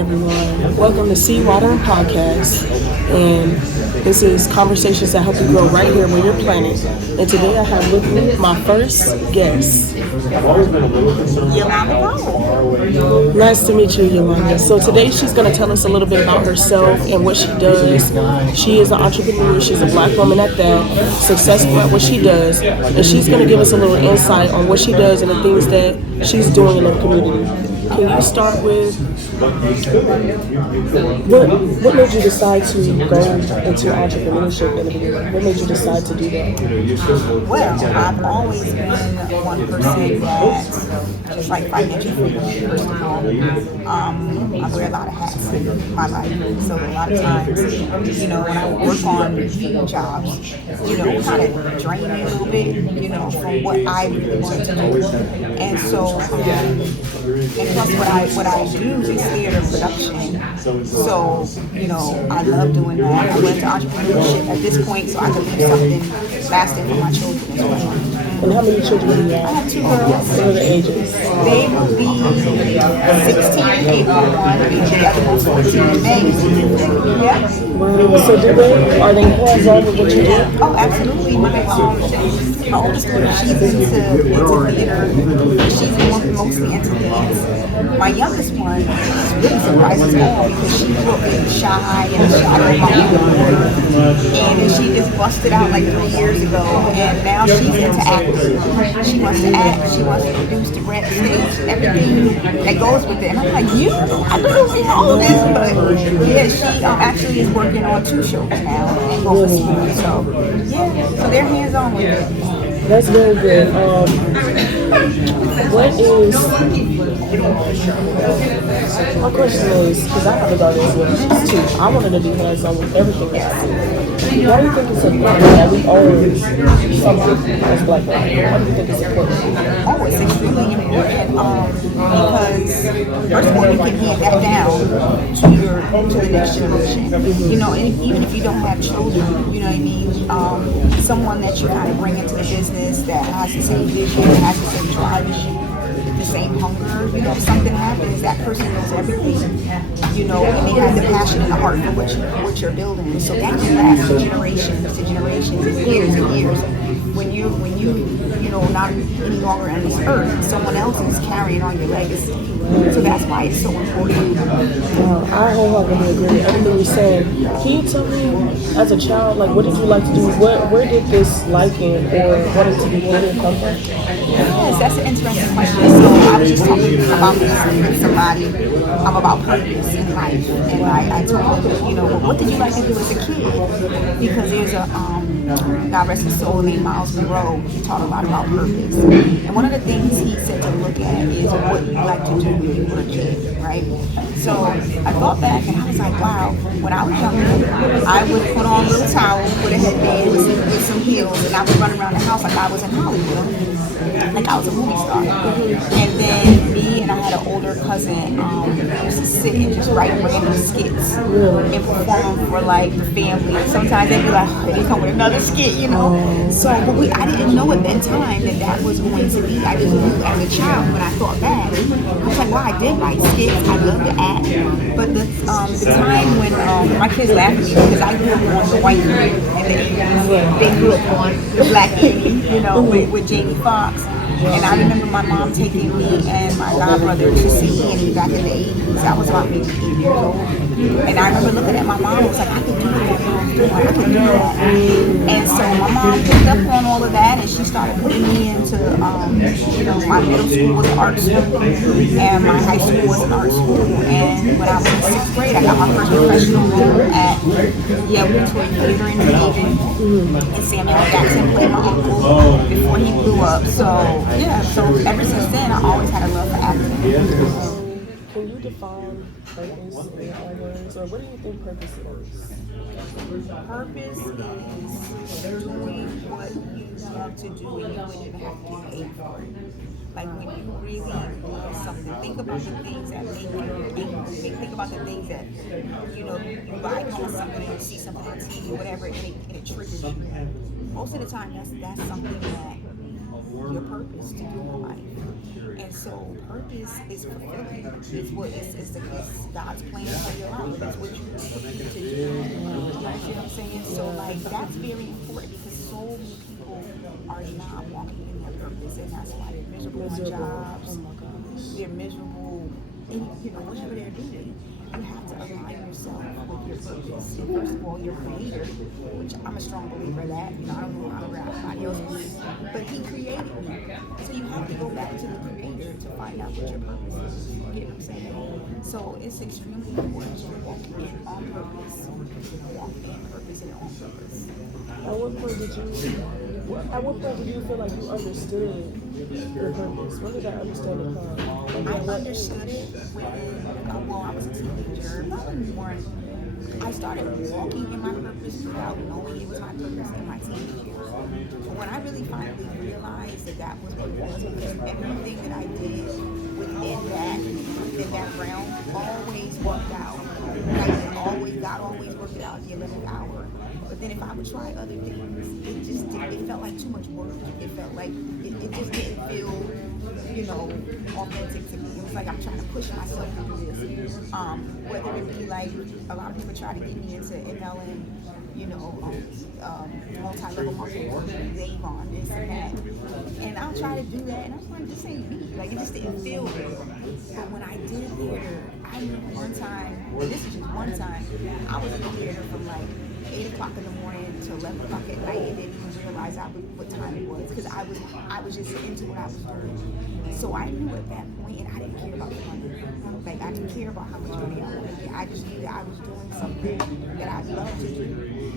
everyone. Welcome to Seawater and Podcast. And this is conversations that help you grow right here where you're planted. And today I have with me my first guest. Nice to meet you, Yolanda. So today she's going to tell us a little bit about herself and what she does. She is an entrepreneur. She's a black woman at that, successful at what she does. And she's going to give us a little insight on what she does and the things that she's doing in the community. Can you start with what made you decide to go into entrepreneurship in the beginning? What made you decide to do that? Well, I've always been one person that just like financial freedom, first of all. I wear a lot of hats in my life. So a lot of times, when I work on jobs, kind of drain me a little bit, from what I really want to do. And so, and plus what I do is theater production. So, I love doing that. I went to entrepreneurship at this point so I could leave something lasting for my children as well. And how many children do you have? I have 2 girls. What are the ages? They will be 16 in April, and the other one's 14 in May. Yeah. Wow. So are they hands-on with what you do? Oh, absolutely. My oldest daughter, she's into theater. She's mostly into dance. My youngest one, really surprises all because she grew up being shy and shy of my own. And she just busted out like 3 years ago, and now she's into acting. She wants to act, she wants to produce, direct, stage, everything that goes with it. And I'm like, I don't know this, but yeah, she actually is working on 2 shows now and going to school. So yeah, so they're hands-on with it. That's very good. My question is, because I have a daughter as well, she's 2. I wanted to be hands-on with everything else. Why do you think it's important that we own something as black people? Why do you think it's important? Oh, it's extremely important because first of all, you can hand that down to the next generation. And even if you don't have children, you know what I mean? Someone that you kind of bring into the business that has the same vision, that has the same drive as you, the same hunger. If something happens, that person knows everything. And they have the passion and the heart for what you're building. So that can last for generations to generations and years and years. When you not any longer on this earth, someone else is carrying on your legacy. So that's why it's so important. I wholeheartedly agree with everything you're saying. Can you tell me, as a child, what did you like to do? Where did this liking or wanting to be here come from? Yes, that's an interesting question. So I was just talking about this with somebody about purpose in life, and I told them, what did you like to do as a kid? Because there's a God rest his soul named Miles Monroe. He taught a lot about purpose, and one of the things he said to look at is what you like to do when you were a kid, right? So I thought back and I was like, wow, when I was younger, I would put on a little towel with a headband with some heels, and I would run around the house like I was in Hollywood. Like I was a movie star. And then me and I had an older cousin used to sit and just write random skits and perform for the family. Sometimes they'd be like, oh, they come with another skit, So but I didn't know at that time that was going to be. I didn't know as a child when I thought back. I was like, wow, I did write skits. I love to act. But the time when my kids laugh at me because I grew up on the white group and they grew up on the black Annie, with Jamie Foxx. And I remember my mom taking me and my godbrother to see Annie back in the 80s. I was about maybe 8 years old. And I remember looking at my mom and was like, I could do that. I could do that. And so my mom picked up on all of that and she started putting me into, my middle school was an art school and my high school was an art school. And when I was in 6th grade, I got my first professional role at Williamsburg Theater in the Haven. And Samuel Jackson played my uncle before he blew up. So yeah, so ever since then, I always had a love for acting. Can you define purpose in your words, or what do you think purpose is? Purpose is doing what you love to do and you don't even have to get paid for it. Like when you really love something, think about the things that make you angry. Think about the things that, you bypass something, you see something on TV, whatever, and it triggers you. Most of the time, that's something that your purpose to do in life. And And so purpose is fulfilling. It's God's plan for your life. It's what you need to do. You understand what I'm saying? So like that's very important because so many people are not walking in their purpose, and that's why they're miserable on jobs. Oh my gosh. They're miserable in whatever they're doing. You have to align yourself with your purpose. And first of all, your creator, which I'm a strong believer that, I don't know how everybody else is, but he created me. So you have to go back to the creator to find out what your purpose is. You get what I'm saying? So it's extremely important to walk in on purpose. Walk in purpose and on purpose. At what point did you feel like you understood your purpose? When did that understanding come? I understood it when, I was a teenager. Probably more. I started walking in my purpose without knowing it was my purpose in my teenage years. But when I really finally realized that was what it was, because everything that I did within that realm always worked out. God always worked it out at the 11th hour. But then if I would try other things, it felt like too much work. It felt like it just didn't feel, authentic to me. It was like I'm trying to push myself to do this. Whether it be like a lot of people try to get me into MLM, multi-level marketing, Avon, this and that. And I'll try to do that, and I'm like, this ain't me. Like, it just didn't feel good. But when I did theater, I remember one time, and this is just one time, I was in the theater from like 8 o'clock in the morning to 11 o'clock at night, and didn't even realize what time it was, because I was just into what I was doing. So I knew at that point, and I didn't care about the money. Like, I didn't care about how much money I wanted to get. I just knew that I was doing something that I loved to do.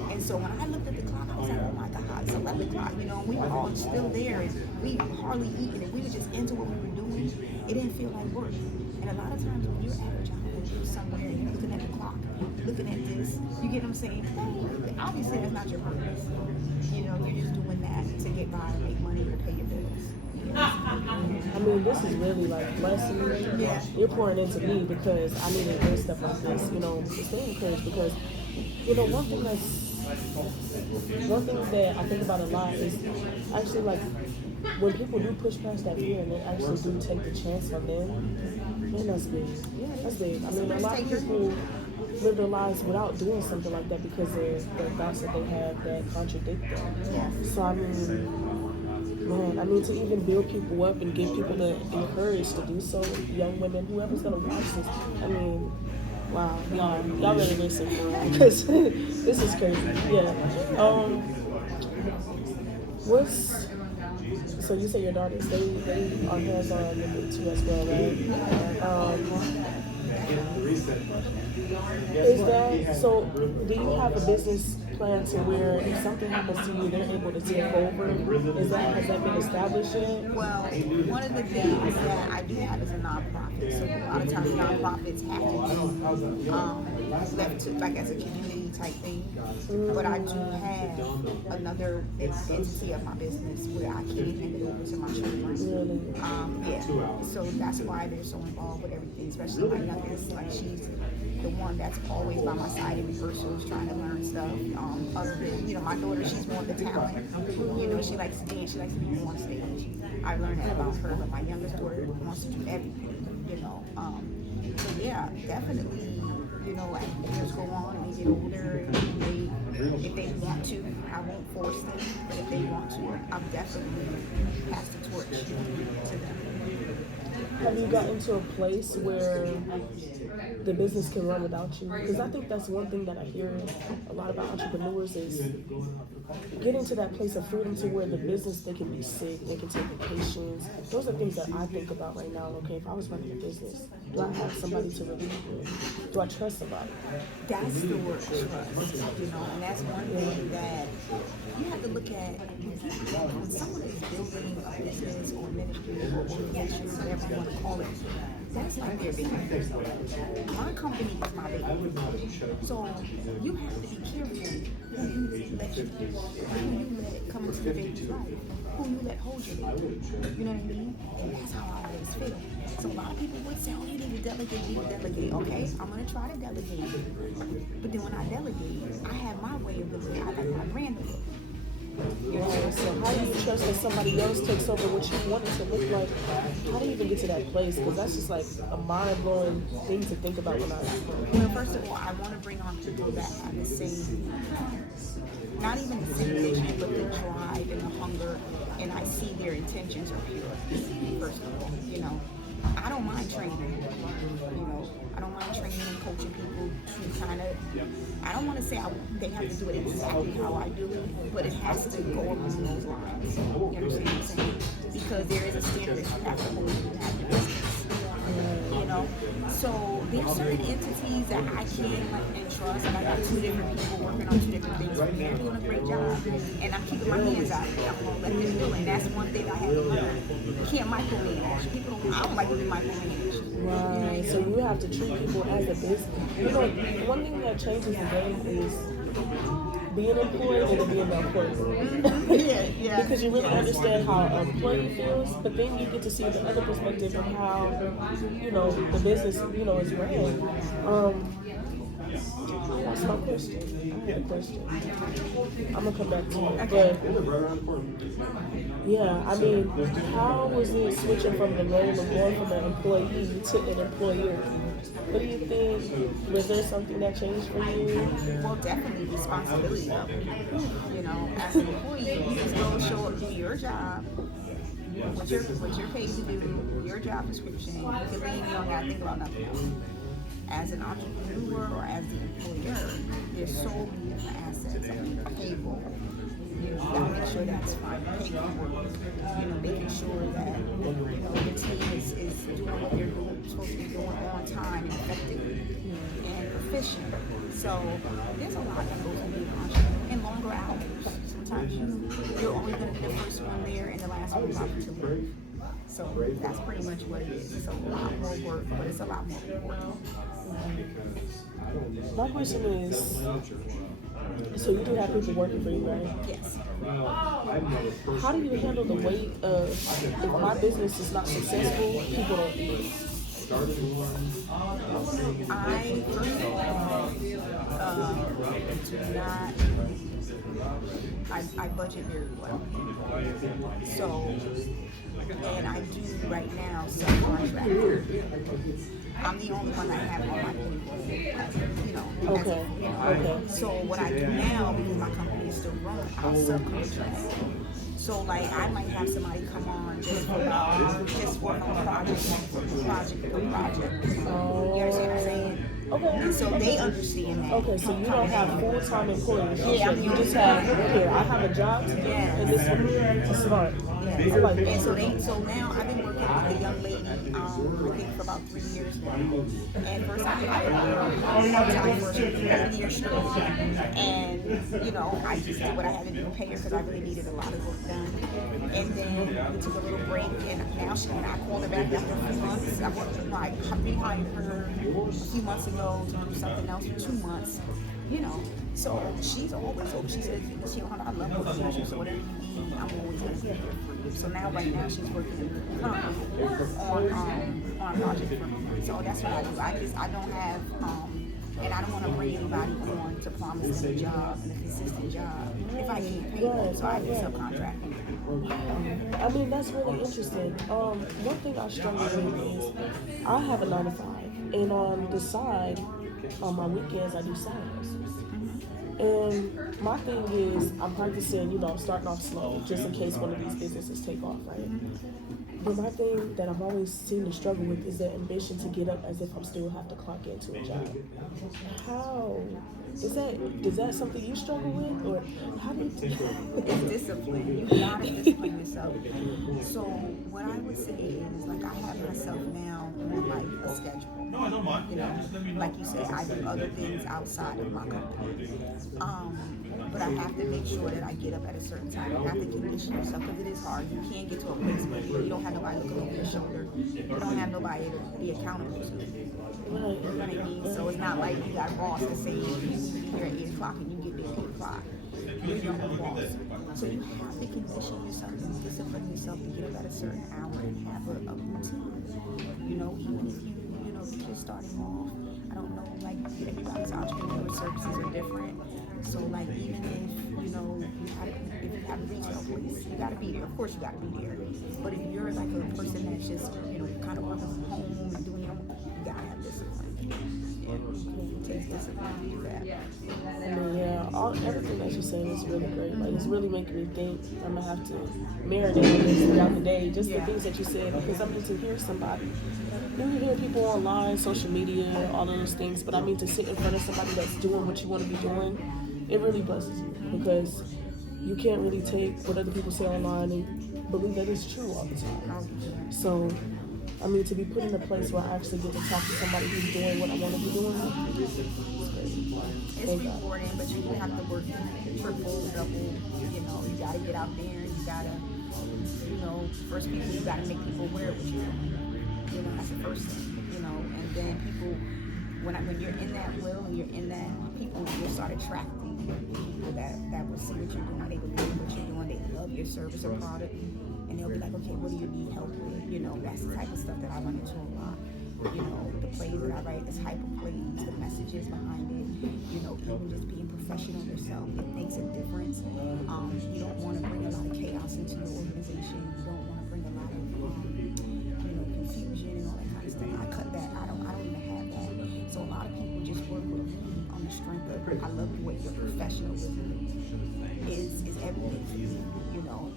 And so when I looked at the clock, I was like, oh my God, it's 11 o'clock, and we were all still there, and we hardly eating, and we were just into what we were doing. It didn't feel like work. And a lot of times when you're at a job or you're somewhere and you're looking at the clock, looking at this, you get what I'm saying? Hey, obviously that's not your purpose. You're just doing that to get by and make money to pay your bills. I mean, this is really like blessing me. Yeah. You're pouring into me because I need to hear stuff like this, to stay encouraged, because, one thing that I think about a lot is actually like when people do push past that fear and they actually do take the chance on them, man, that's big. Yeah, that's big. I mean, a lot of people live their lives without doing something like that because of the thoughts that they have that contradict them. Yeah. So I mean, to even build people up and give people the encourage to do so, young women, whoever's gonna watch this, I mean, wow, y'all really listen for real, because this is crazy. Yeah. So you say your daughters, they are hands-on with you as well, right? Is that, so do you have a business plan to where if something happens to you, they're able to take over? Has that been established yet? Well, one of the things that I do have is a nonprofit. So a lot of times nonprofits have to be left to, like, as a community type thing. But I do have another entity of my business where I can hand it over to my children. Yeah. So that's why they're so involved with everything, especially my youngest. Like, she's the one that's always by my side in rehearsals, trying to learn stuff. Other than, my daughter, she's more of the talent. She likes to dance, she likes to be on stage. I've learned that about her, but my youngest daughter wants to do everything, So yeah, definitely, as years go on and they get older, if they want to, I won't force them, but if they want to, I'll definitely pass the torch to them. Have you gotten to a place where the business can run without you? Because I think that's one thing that I hear a lot about entrepreneurs is getting to that place of freedom to where the business, they can be sick, they can take vacations. Those are things that I think about right now. Okay, if I was running a business, do I have somebody to relieve me? Do I trust somebody? That's the word trust, and that's one thing that you have to look at. When someone is building a business or ministry or organization, whatever you want to call it, that's like their baby. My company is my baby. So you have to be careful who you let come into your baby's life, who you let hold your baby. You know what I mean? And that's how I always feel. So a lot of people would say, oh, you need to delegate. Okay, I'm going to try to delegate. But then when I delegate, I have my way of doing it. I like my brand to look. Right. So how do you trust that somebody else takes over what you want it to look like? How do you even get to that place? Because that's just like a mind-blowing thing to think about when I. Well, first of all, I want to bring on people that have the same, not even the same vision, but the drive and the hunger, and I see their intentions are pure. First of all, I don't mind training. I don't mind training and coaching people to kind of. I don't want to say they have to do it exactly how I do it, but it has to go along those lines. You understand what I'm saying? Because there is a standard that you have to hold when you have your business. So there's certain entities that I can like and trust, and I got 2 different people working on 2 different things, and they're doing a great job, and I'm keeping my hands out of it. I'm gonna let them do it, and that's one thing I had to learn. You can't micromanage. People don't. I don't like to be micromanaged. Right. So you have to treat people as a business. One thing that changes the game is being employed and being the employee. Yeah. Because you really understand how an employee feels, but then you get to see the other perspective of how, the business, is ran. That's my question. I had a question. I'm gonna come back to it. But yeah, I mean, how was it switching from the role of going from an employee to an employer? What do you think? Was there something that changed for you? Well, definitely responsibility level. As an employee, you just go show up, do your job, what you're paid to do, your job description. You can leave, you don't gotta think about nothing else. As an entrepreneur or as the employer, there's so many different assets. Payroll. You gotta make sure that's fine. Paperwork. Making sure that the team is doing what they're supposed to be doing on time and effectively and efficient. So there's a lot that goes into being an entrepreneur, and longer hours. Sometimes you're only going to be the first one there and the last one about to leave. So that's pretty much what it is. It's a lot more work, but it's a lot more rewarding. My question is, so you do have people working for you, right? Yes. How do you handle the weight of, if my business is not successful, people don't eat? I, first of all, do not, I budget very well. So, and I do right now subcontract. I'm the only one that have on my payroll, Okay. So what I do now, because my company is still growing, I'll subcontract. So like I might have somebody come on just work on project. You understand what I'm saying? Okay. And so they understand that. Okay, so you don't have full-time employees. Yeah, you just have, here, I have a job to do, and this one is smart. Yeah. I like And it. so now I've been working with a young lady, I think for about 3 years now. And first I hired her part-time for 3 years straight. And, I just did what I had to do to pay her because I really needed a lot of work done. And then we took a little break, and now I called her back after a few months. I rehired her a few months ago to do something else for 2 months. So she's always open. She says, I love what you do, so whatever you need, I'm always going to be here for you. So now, right now, she's working on a project for me. So that's what I do. I don't have, and I don't want to bring anybody on to promise them a job and a consistent job if I can't pay them. So I do subcontracting. I mean, that's really interesting. One thing I struggle with is I have a 9 to 5, and on the side, on my weekends, I do side hustles. And my thing is, I'm practicing, starting off slow, just in case one of these businesses take off, right? But my thing that I've always seemed to struggle with is the ambition to get up as if I'm still have to clock into a job. How is that something you struggle with, or how do you do that? It's discipline. You gotta discipline yourself. So what I would say is, like, I have myself now on like a schedule. Like you said, I do other things outside of my company. But I have to make sure that I get up at a certain time. You have to condition yourself because it is hard. You can't get to a place where you don't have nobody looking over your shoulder. You don't have nobody to be accountable to. You know what I mean? So it's not like you got a boss to say you need to be here at 8 o'clock and you get there at 8 o'clock. You're your own boss. So you have to condition yourself and discipline yourself to get up at a certain hour and have a routine. Even if you're just starting off. I don't know, like everybody's entrepreneur services are different. So like even if if you have a retail place, you gotta be there. Of course you gotta be there. But if you're like a person that's just kind of working from home and doing your own, you gotta have discipline. It takes discipline to do that. I mean, yeah, everything that you're saying is really great. Like, it's really making me think. I'm gonna have to marinate on this throughout the day, just the things that you said, because I mean to hear somebody. You hear people online, social media, all of those things, but I mean to sit in front of somebody that's doing what you want to be doing, it really buzzes you, because you can't really take what other people say online and believe that it's true all the time. So, I mean, to be put in a place where I actually get to talk to somebody who's doing what I want to be doing, it's crazy. It's rewarding, but you have to work triple, double. You gotta get out there. You gotta, first people, you gotta make people aware of what you're doing. That's the first thing. And then people, when you're in that and you're in that, people will start attracting people that will see what you're doing. They will love what you're doing. They love your service or product. And they'll be like, okay, what do you need help with? That's the type of stuff that I run into a lot. The plays that I write, the type of plays, the messages behind it, even just being professional yourself, it makes a difference. You don't want to bring a lot of chaos into your organization. You don't want to bring a lot of, confusion and all that kind of stuff. I cut that. I don't even have that. So a lot of people just work with me on the strength of, I love the way your professionalism is everything for me,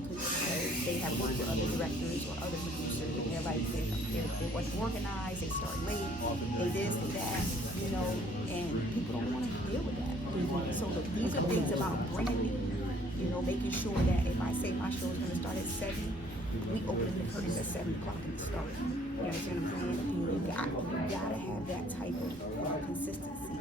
because they have worked with other directors or other producers, and they're like, they wasn't organized, they start late, they this, they that, and people don't want to deal with that. So these are things about branding, making sure that if I say my show is going to start at 7, we open the curtains at 7 o'clock and start. You understand what I'm saying? You gotta have that type of consistency.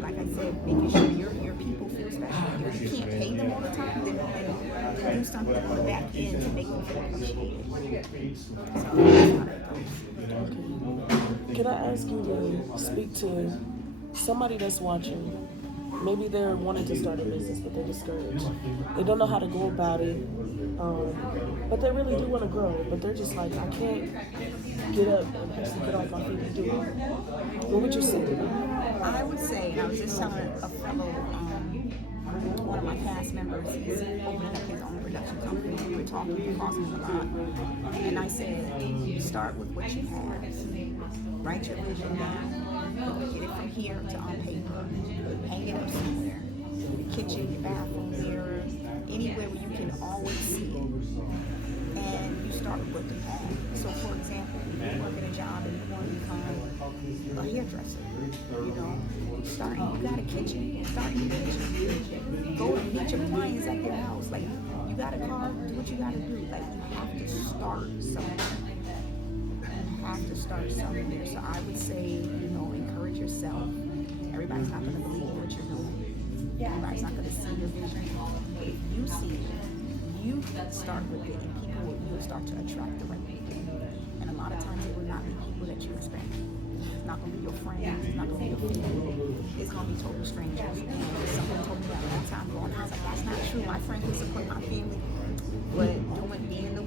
Like I said, making sure your people feel special. If you can't pay them all the time, then do something on the back end to make them feel appreciated. So that's how that goes. Can I ask you to speak to somebody that's watching? Maybe they're wanting to start a business, but they're discouraged. They don't know how to go about it, but they really do want to grow. But they're just like, I can't get up and actually get off my feet and do it. What would you say? I would say, and I was just telling a fellow, one of my cast members, he's opening up his own production company. We were talking, crossing a lot, and I said, start with what you have. Write your vision down. Get it from here to on paper. Hang it up somewhere. The kitchen, your bathroom, mirror, anywhere where you can always see it. And you start with what you have. So, for example, you work at a job and you want to become a hairdresser. You got a kitchen. Start in your kitchen. Go and meet your clients at their house. Like, you got a car, do what you got to do. Like, you have to start somewhere. So I would say, encourage yourself. Everybody's not going to believe what you're doing. Everybody's not going to see your vision. But if you see it, you start with it, and you'll start to attract the right people. And a lot of times it will not be people that you expect. It's not going to be your friends. It's not going to be your family. It's going to be total strangers. And someone told me that one time ago, and I was like, that's not true. My friends will support my family. But being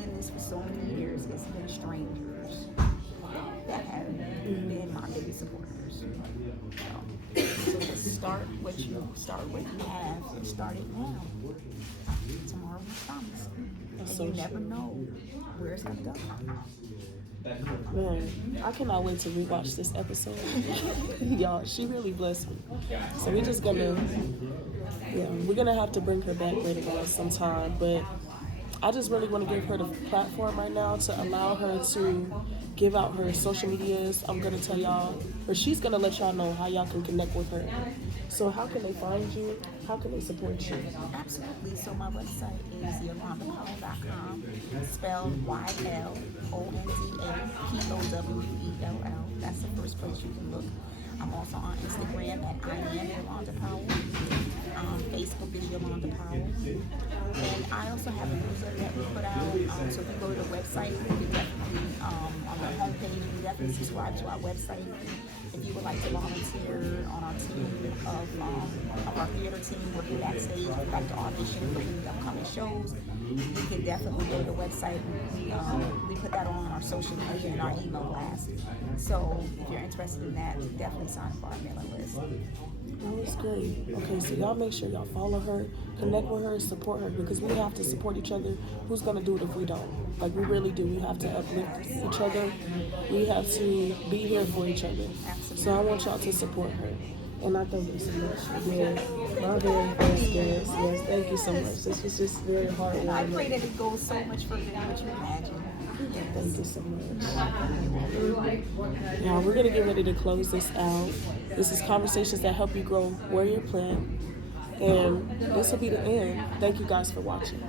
in this for so many years, it's been strangers that have been my biggest supporters. So just start what you have, and start it now. Tomorrow we promise. And you never know where it's gonna go. Man, I cannot wait to rewatch this episode. Y'all, she really blessed me. So we're gonna have to bring her back later on sometime, but I just really want to give her the platform right now to allow her to give out her social medias. I'm going to tell y'all, or she's going to let y'all know how y'all can connect with her. So how can they find you? How can they support you? Absolutely. So my website is YolandaPowell.com, spelled YLONDAPOWELL. That's the first place you can look. I'm also on Instagram at I am Yolanda Powell. Facebook is Yolanda Powell. And I also have a newsletter that we put out. So if you go to the website, you can definitely, on the homepage, you can definitely subscribe to our website. If you would like to volunteer on our team of our theater team, working backstage, if you'd like to audition for any upcoming shows, you can definitely go to the website. We put that on our social media and our email blast. So if you're interested in that, definitely sign up for our mailing list. Oh, it's great. Okay, so y'all make sure y'all follow her, connect with her, support her, because we have to support each other. Who's gonna do it if we don't? Like, we really do. We have to uplift each other. We have to be here for each other. Absolutely. So I want y'all to support her. And I thank you so much. Again, my very first guest. Yes, thank you so much. This was just very heartwarming. I pray that it goes so much further than what you imagine. Thank you so much. Now we're gonna get ready to close this out. This is Conversations That Help You Grow Warrior Plant. And this will be the end. Thank you guys for watching.